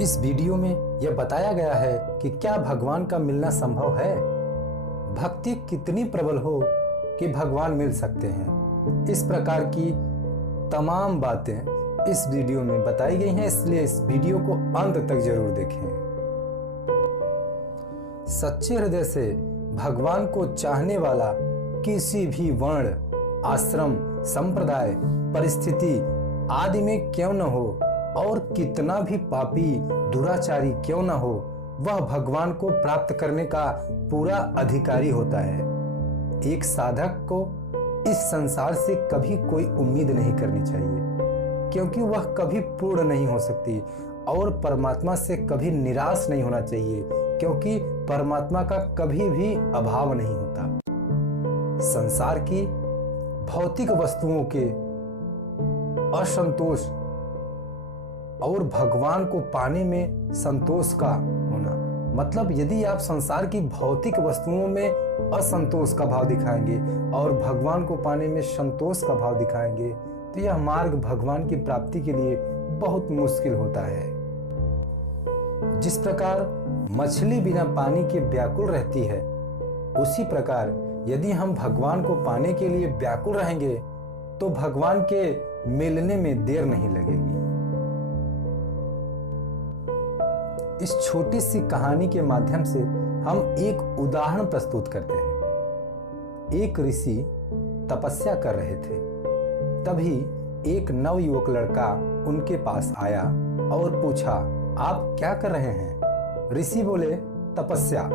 इस वीडियो में यह बताया गया है कि क्या भगवान का मिलना संभव है। भक्ति कितनी प्रबल हो कि भगवान मिल सकते हैं। इस प्रकार की तमाम बातें इस वीडियो में बताई गई हैं, इसलिए इस वीडियो को अंत तक जरूर देखें। सच्चे हृदय से भगवान को चाहने वाला किसी भी वर्ण, आश्रम, संप्रदाय, परिस्थिति आदि में क्यों न हो और कितना भी पापी दुराचारी क्यों न हो, वह भगवान को प्राप्त करने का पूरा अधिकारी होता है। एक साधक को इस संसार से कभी कोई उम्मीद नहीं करनी चाहिए, क्योंकि वह कभी पूर्ण नहीं हो सकती, और परमात्मा से कभी निराश नहीं होना चाहिए, क्योंकि परमात्मा का कभी भी अभाव नहीं होता। संसार की भौतिक वस्तुओं के असंतोष और भगवान को पाने में संतोष का होना, मतलब यदि आप संसार की भौतिक वस्तुओं में असंतोष का भाव दिखाएंगे और भगवान को पाने में संतोष का भाव दिखाएंगे, तो यह मार्ग भगवान की प्राप्ति के लिए बहुत मुश्किल होता है। जिस प्रकार मछली बिना पानी के व्याकुल रहती है, उसी प्रकार यदि हम भगवान को पाने के लिए व्याकुल रहेंगे तो भगवान के मिलने में देर नहीं लगेगी। इस छोटी सी कहानी के माध्यम से हम एक उदाहरण प्रस्तुत करते हैं। एक ऋषि तपस्या कर रहे थे, तभी एक नवयुवक लड़का उनके पास आया और पूछा, आप क्या कर रहे हैं? ऋषि बोले, तपस्या।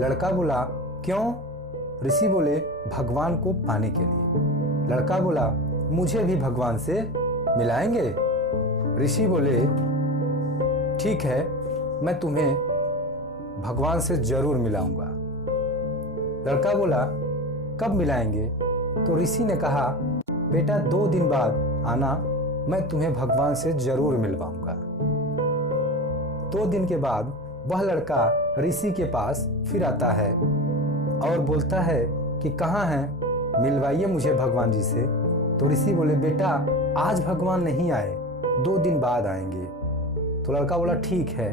लड़का बोला, क्यों? ऋषि बोले, भगवान को पाने के लिए। लड़का बोला, मुझे भी भगवान से मिलाएंगे? ऋषि बोले, ठीक है, मैं तुम्हें भगवान से जरूर मिलाऊंगा। लड़का बोला, कब मिलाएंगे? तो ऋषि ने कहा, बेटा 2 दिन बाद आना, मैं तुम्हें भगवान से जरूर मिलवाऊंगा। 2 दिन के बाद वह लड़का ऋषि के पास फिर आता है और बोलता है कि कहाँ हैं, मिलवाइए मुझे भगवान जी से। तो ऋषि बोले, बेटा आज भगवान नहीं आए, 2 दिन बाद आएंगे। तो लड़का बोला, ठीक है,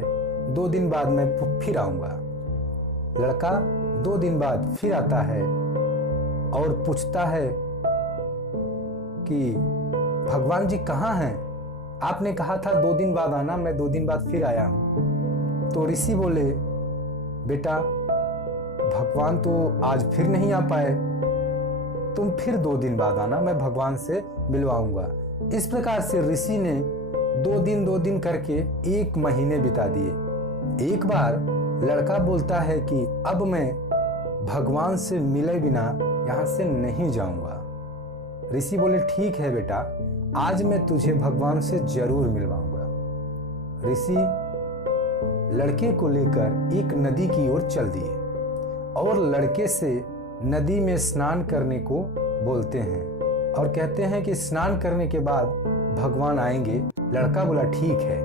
2 दिन बाद मैं फिर आऊंगा। लड़का 2 दिन बाद फिर आता है और पूछता है कि भगवान जी कहाँ हैं? आपने कहा था 2 दिन बाद आना, मैं 2 दिन बाद फिर आया हूं। तो ऋषि बोले, बेटा भगवान तो आज फिर नहीं आ पाए, तुम फिर 2 दिन बाद आना, मैं भगवान से मिलवाऊंगा। इस प्रकार से ऋषि ने 2 दिन करके 1 महीने बिता दिए। एक बार लड़का बोलता है कि अब मैं भगवान से मिले बिना यहां से नहीं जाऊंगा। ऋषि बोले, ठीक है बेटा, आज मैं तुझे भगवान से जरूर मिलवाऊंगा। ऋषि लड़के को लेकर एक नदी की ओर चल दिए और लड़के से नदी में स्नान करने को बोलते हैं और कहते हैं कि स्नान करने के बाद भगवान आएंगे। लड़का बोला, ठीक है।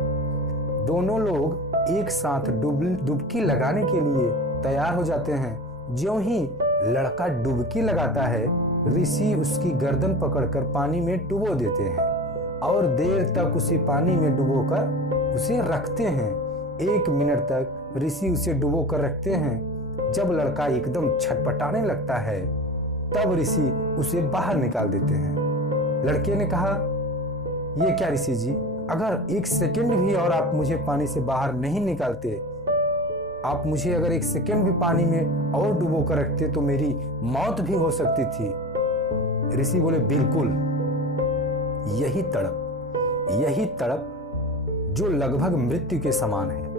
दोनों लोग एक साथ डुबकी लगाने के लिए तैयार हो जाते हैं। ज्यों ही लड़का डुबकी लगाता है, ऋषि उसकी गर्दन पकड़कर पानी में डुबो देते हैं और देर तक उसी पानी में डुबोकर उसे रखते हैं। 1 मिनट तक ऋषि उसे डुबो कर रखते हैं। जब लड़का एकदम छटपटाने लगता है, तब ऋषि उसे बाहर निकाल देते हैं। लड़के ने कहा, ये क्या ऋषि जी, अगर 1 सेकंड भी और आप मुझे पानी से बाहर नहीं निकालते, आप मुझे अगर 1 सेकंड भी पानी में और डुबो कर रखते तो मेरी मौत भी हो सकती थी। ऋषि बोले, बिल्कुल, यही तड़प जो लगभग मृत्यु के समान है,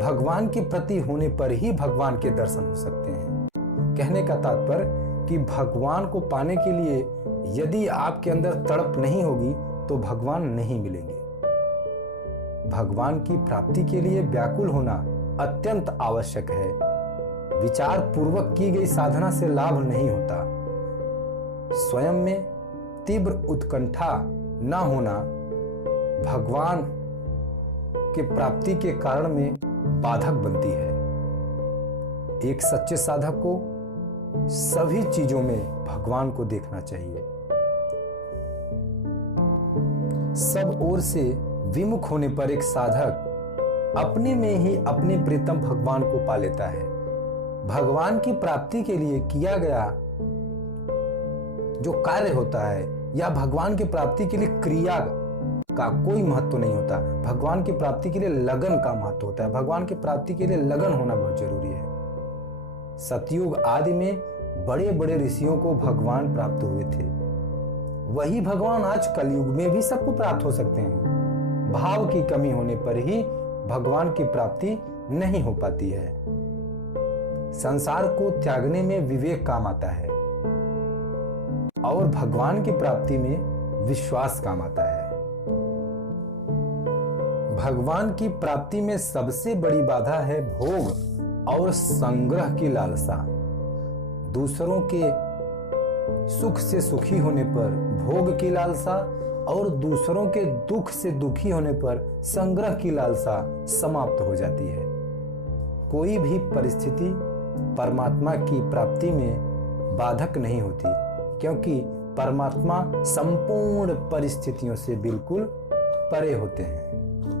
भगवान के प्रति होने पर ही भगवान के दर्शन हो सकते हैं। कहने का तात्पर्य कि भगवान को पाने के लिए यदि आपके अंदर तड़प नहीं होगी तो भगवान नहीं मिलेंगे। भगवान की प्राप्ति के लिए व्याकुल होना अत्यंत आवश्यक है। विचार पूर्वक की गई साधना से लाभ नहीं होता। स्वयं में तीव्र उत्कंठा न होना भगवान के प्राप्ति के कारण में बाधक बनती है। एक सच्चे साधक को सभी चीजों में भगवान को देखना चाहिए। सब ओर से विमुख होने पर एक साधक अपने में ही अपने प्रीतम भगवान को पा लेता है। भगवान की प्राप्ति के लिए किया गया जो कार्य होता है या भगवान की प्राप्ति के लिए क्रिया का कोई महत्व नहीं होता। भगवान की प्राप्ति के लिए लगन का महत्व होता है। भगवान की प्राप्ति के लिए लगन होना बहुत जरूरी है। सतयुग आदि में बड़े बड़े ऋषियों को भगवान प्राप्त हुए थे, वही भगवान आज कलयुग में भी सबको प्राप्त हो सकते हैं। भाव की कमी होने पर ही भगवान की प्राप्ति नहीं हो पाती है। संसार को त्यागने में विवेक काम आता है और भगवान की प्राप्ति में विश्वास काम आता है। भगवान की प्राप्ति में सबसे बड़ी बाधा है भोग और संग्रह की लालसा। दूसरों के सुख से सुखी होने पर भोग की लालसा और दूसरों के दुख से दुखी होने पर संग्रह की लालसा समाप्त हो जाती है। कोई भी परिस्थिति परमात्मा की प्राप्ति में बाधक नहीं होती, क्योंकि परमात्मा संपूर्ण परिस्थितियों से बिल्कुल परे होते हैं।